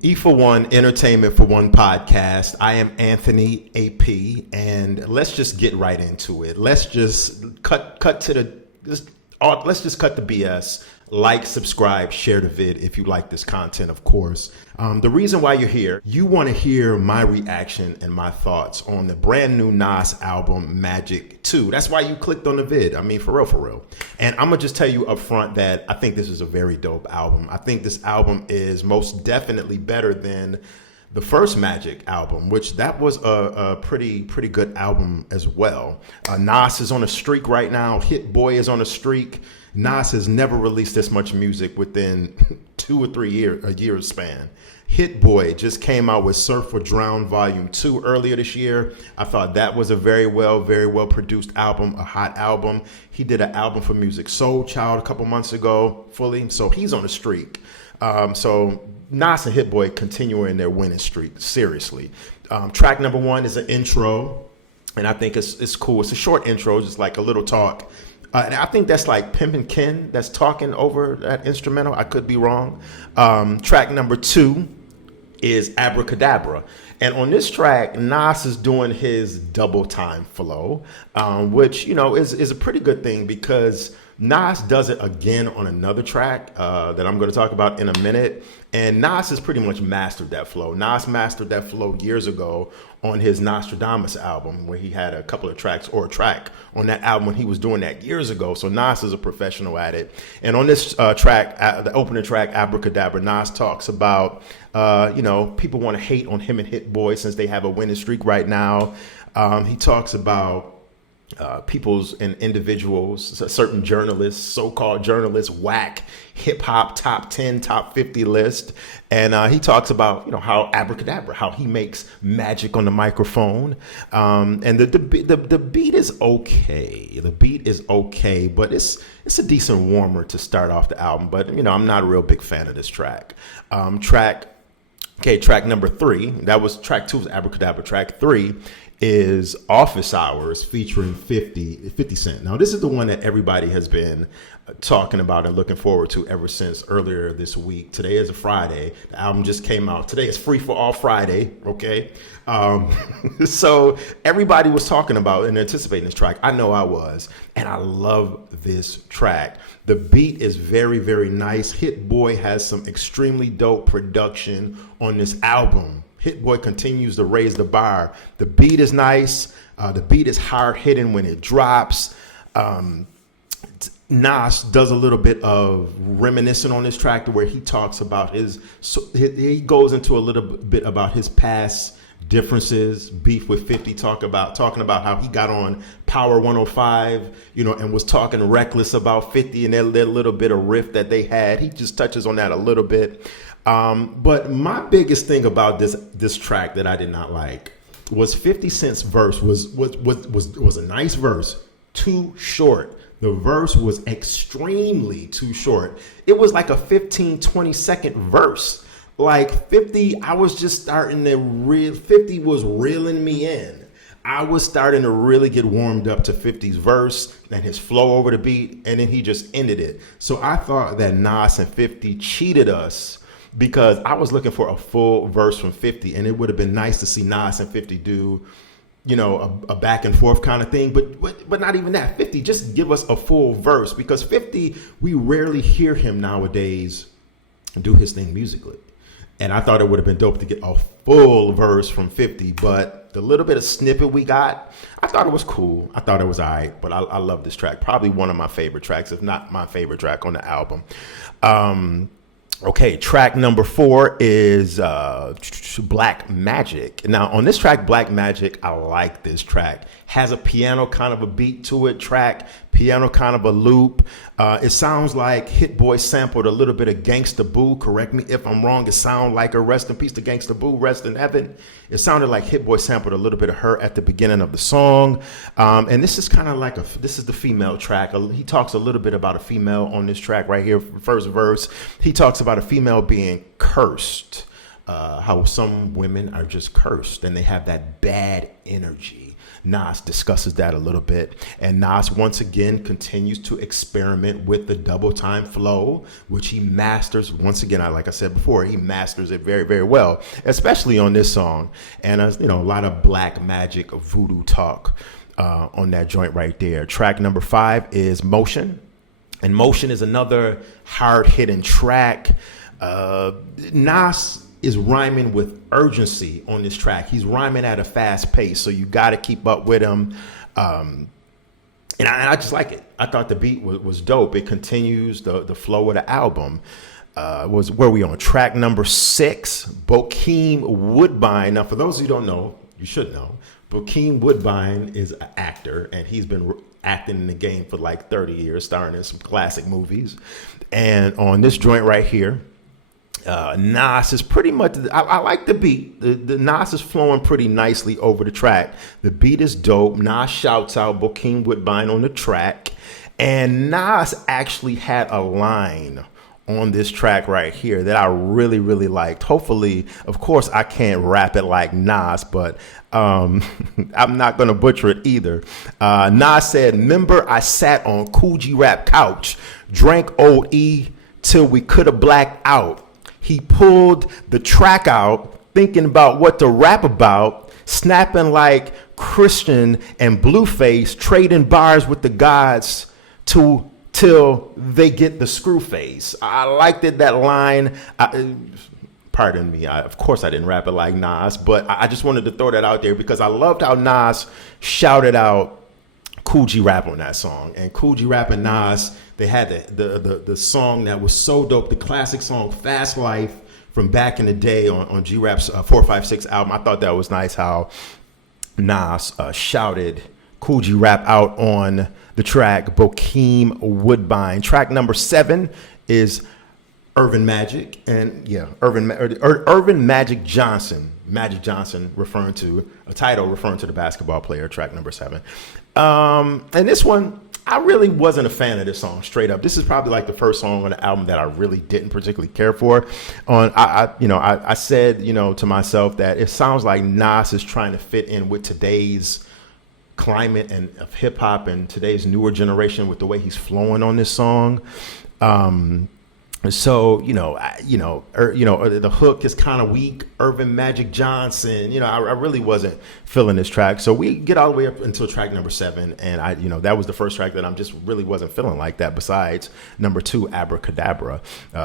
E for One, Entertainment for One podcast. I am Anthony AP, and let's just get right into it. Let's just cut to the let's just cut the BS. Like, subscribe, share the vid if you like this content, of course. The reason why you're here, you want to hear my reaction and my thoughts on the brand new NAS album, Magic 2. That's why you clicked on the vid. I mean, for real, for real. And I'm going to just tell you up front that I think this is a very dope album. I think this album is most definitely better than the first Magic album, which that was a pretty good album as well. NAS is on a streak right now. HitBoy is on a streak. NAS has never released this much music within 2 or 3 years, a year span. HitBoy just came out with Surf or Drown Volume 2 earlier this year. I thought that was a very well produced album, a hot album. He did an album for Music Soul Child a couple months ago, fully. So he's on a streak. So NAS and HitBoy continuing their winning streak, seriously. Track number 1 is an intro, and I think it's cool. It's a short intro, just like a little talk. And I think that's like Pimpin' Ken that's talking over that instrumental. I could be wrong. Track number 2 is Abracadabra. And on this track, NAS is doing his double time flow, which, you know, is a pretty good thing because NAS does it again on another track that I'm going to talk about in a minute. And NAS has pretty much mastered that flow. NAS mastered that flow years ago on his Nostradamus album, where he had a couple of tracks or a track on that album when he was doing that years ago. So NAS is a professional at it. And on this track, the opening track, Abracadabra, NAS talks about, people want to hate on him and HitBoy since they have a winning streak right now. He talks about people's and individuals, certain journalists, so-called journalists, whack hip-hop top 10, top 50 list. And he talks about, how Abracadabra, how he makes magic on the microphone. And the beat is okay. The beat is okay, but it's a decent warmer to start off the album. But, I'm not a real big fan of this track. Track number 3, that was track 2 was Abracadabra. Track 3 is Office Hours featuring 50 Cent. Now, this is the one that everybody has been talking about and looking forward to ever since earlier this week. Today is a Friday. The album just came out. Today is Free for All Friday, okay? So everybody was talking about and anticipating this track. I know I was, and I love this track. The beat is very, very nice. HitBoy has some extremely dope production on this album. HitBoy continues to raise the bar. The beat is nice. The beat is hard hitting when it drops. Nas does a little bit of reminiscing on this track to where he talks about he goes into a little bit about his past differences, beef with 50, talking about how he got on Power 105, and was talking reckless about 50 and that little bit of riff that they had. He just touches on that a little bit. But my biggest thing about this track that I did not like was 50 Cent's verse was a nice verse, too short. The verse was extremely too short. It was like a 15-20 second verse. Like 50, I was just starting to 50 was reeling me in. I was starting to really get warmed up to 50's verse and his flow over the beat, and then he just ended it. So I thought that Nas and 50 cheated us, because I was looking for a full verse from 50, and it would have been nice to see Nas and 50 do, a back and forth kind of thing, but not even that. 50, just give us a full verse, because 50, we rarely hear him nowadays do his thing musically. And I thought it would have been dope to get a full verse from 50, but the little bit of snippet we got, I thought it was cool. I thought it was all right, but I love this track. Probably one of my favorite tracks, if not my favorite track on the album. Okay, track number 4 is Black Magic. Now, on this track, Black Magic, I like this track. Has a piano kind of a beat to it, piano kind of a loop. It sounds like HitBoy sampled a little bit of Gangsta Boo. Correct me if I'm wrong. It sounded like a rest in peace to Gangsta Boo, rest in heaven. It sounded like HitBoy sampled a little bit of her at the beginning of the song. And this is kind of like this is the female track. He talks a little bit about a female on this track right here, first verse. He talks about a female being cursed. How some women are just cursed and they have that bad energy. Nas discusses that a little bit. And Nas once again continues to experiment with the double time flow, which he masters. Once again, like I said before, he masters it very, very well, especially on this song. And a lot of black magic voodoo talk on that joint right there. Track number 5 is Motion. And Motion is another hard-hitting track. Nas is rhyming with urgency on this track. He's rhyming at a fast pace, so you got to keep up with him. And I just like it. I thought the beat was dope. It continues the flow of the album. Was where we on track number 6, Bokeem Woodbine. Now, for those who don't know, you should know, Bokeem Woodbine is an actor, and he's been acting in the game for like 30 years, starring in some classic movies. And on this joint right here, Nas is pretty much, I like the beat. The Nas is flowing pretty nicely over the track. The beat is dope. Nas shouts out Bokeem Woodbine on the track. And Nas actually had a line on this track right here that I really, really liked. Hopefully, of course, I can't rap it like Nas, but I'm not going to butcher it either. Nas said, "Remember, I sat on Cool G Rap couch, drank Old E till we could have blacked out. He pulled the track out, thinking about what to rap about, snapping like Christian and Blueface, trading bars with the gods till they get the screw face." I liked it, that line. Pardon me. Of course, I didn't rap it like Nas, but I just wanted to throw that out there because I loved how Nas shouted out Cool G Rap on that song. And Cool G Rap and Nas, they had the song that was so dope, the classic song Fast Life from back in the day on G Rap's 456 album. I thought that was nice how Nas shouted Cool G Rap out on the track Bokeem Woodbine. Track number 7 is Irvin Magic, and Irvin Magic Johnson. Magic Johnson referring to a title referring to the basketball player. Track number 7. And this one, I really wasn't a fan of this song, straight up. This is probably like the first song on the album that I really didn't particularly care for. I said, to myself that it sounds like Nas is trying to fit in with today's climate and of hip hop and today's newer generation with the way he's flowing on this song. So, the hook is kind of weak. Irvin Magic Johnson, I really wasn't feeling this track. So we get all the way up until track number 7. And that was the first track that I'm just really wasn't feeling like that, besides number 2, Abracadabra.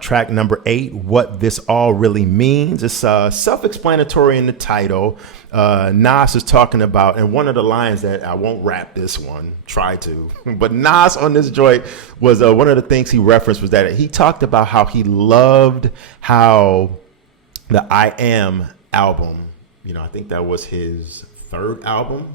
Track number 8, What This All Really Means. It's self-explanatory in the title. Nas is talking about, and one of the lines that I won't rap this one, try to, but Nas on this joint was one of the things he referenced was that he talked about how he loved how the I Am album, I think that was his 3rd album,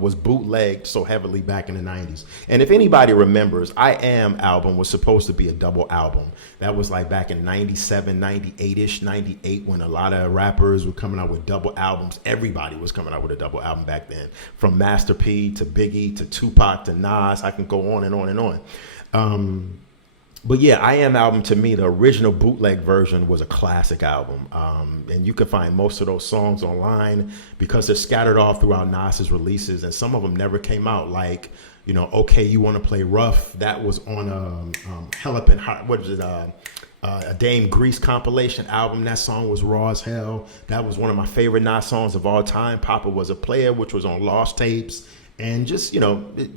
was bootlegged so heavily back in the 90s. And if anybody remembers, I Am album was supposed to be a double album. That was like back in 97, 98-ish, 98, when a lot of rappers were coming out with double albums. Everybody was coming out with a double album back then, from Master P to Biggie to Tupac to Nas. I can go on and on and on. But yeah, I Am album, to me, the original bootleg version was a classic album. And you can find most of those songs online because they're scattered off throughout Nas's releases, and some of them never came out. Like, Okay, You Want to Play Rough, that was on Hell Up in Hot, what is it, a Dame Grease compilation album. That song was raw as hell. That was one of my favorite Nas songs of all time. Papa Was a Player, which was on Lost Tapes. And just, you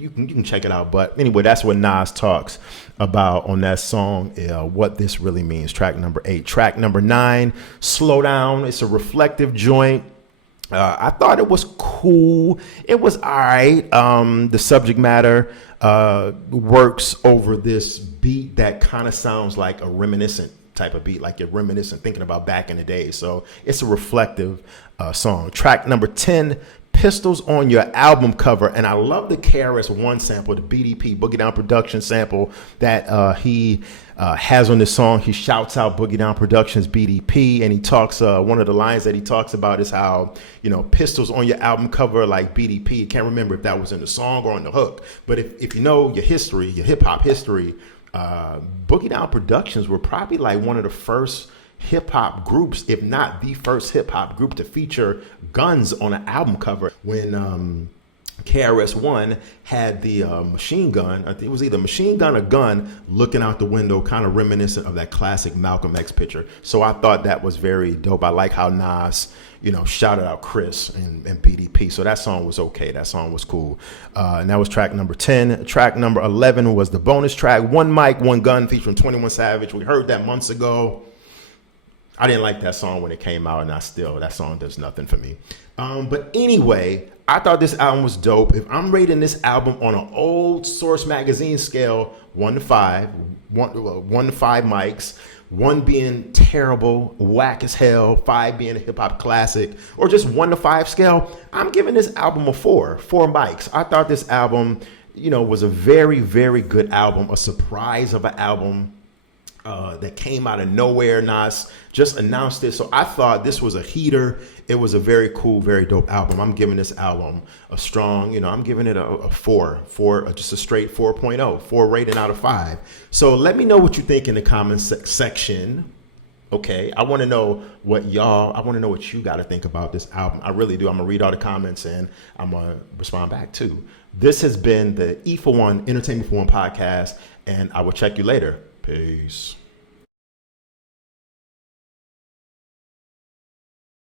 can check it out. But anyway, that's what Nas talks about on that song, What This Really Means, track number 8. Track number 9, Slow Down. It's a reflective joint. I thought it was cool. It was all right. The subject matter works over this beat that kind of sounds like a reminiscent type of beat, like you're reminiscent, thinking about back in the day. So it's a reflective song. Track number 10, Pistols on Your Album Cover. And I love the KRS-One sample, the BDP, Boogie Down Production sample that he has on this song. He shouts out Boogie Down Productions BDP, and he talks, one of the lines that he talks about is how, pistols on your album cover like BDP. Can't remember if that was in the song or on the hook, but if you know your history, your hip hop history, Boogie Down Productions were probably like one of the first hip hop groups, if not the first hip hop group, to feature guns on an album cover. When KRS-One had the machine gun. I think it was either machine gun or gun looking out the window, kind of reminiscent of that classic Malcolm X picture. So I thought that was very dope. I like how Nas, shouted out Chris and BDP. So that song was okay. That song was cool. And that was track number 10. Track number 11 was the bonus track, One Mic, One Gun, featuring 21 Savage. We heard that months ago. I didn't like that song when it came out, and that song does nothing for me. But anyway, I thought this album was dope. If I'm rating this album on an old Source magazine scale, 1 to 5, 1 to 5 mics, 1 being terrible, whack as hell, 5 being a hip hop classic, or just 1 to 5 scale, I'm giving this album a 4 mics. I thought this album, was a very, very good album, a surprise of an album. That came out of nowhere. Nas just announced it. So I thought this was a heater. It was a very cool, very dope album. I'm giving this album a strong, I'm giving it a 4, just a straight 4.0, 4 rating out of 5. So let me know what you think in the comments section. Okay, I want to know what you got to think about this album. I really do. I'm going to read all the comments and I'm going to respond back too. This has been the E for One Entertainment for One podcast, and I will check you later. Peace.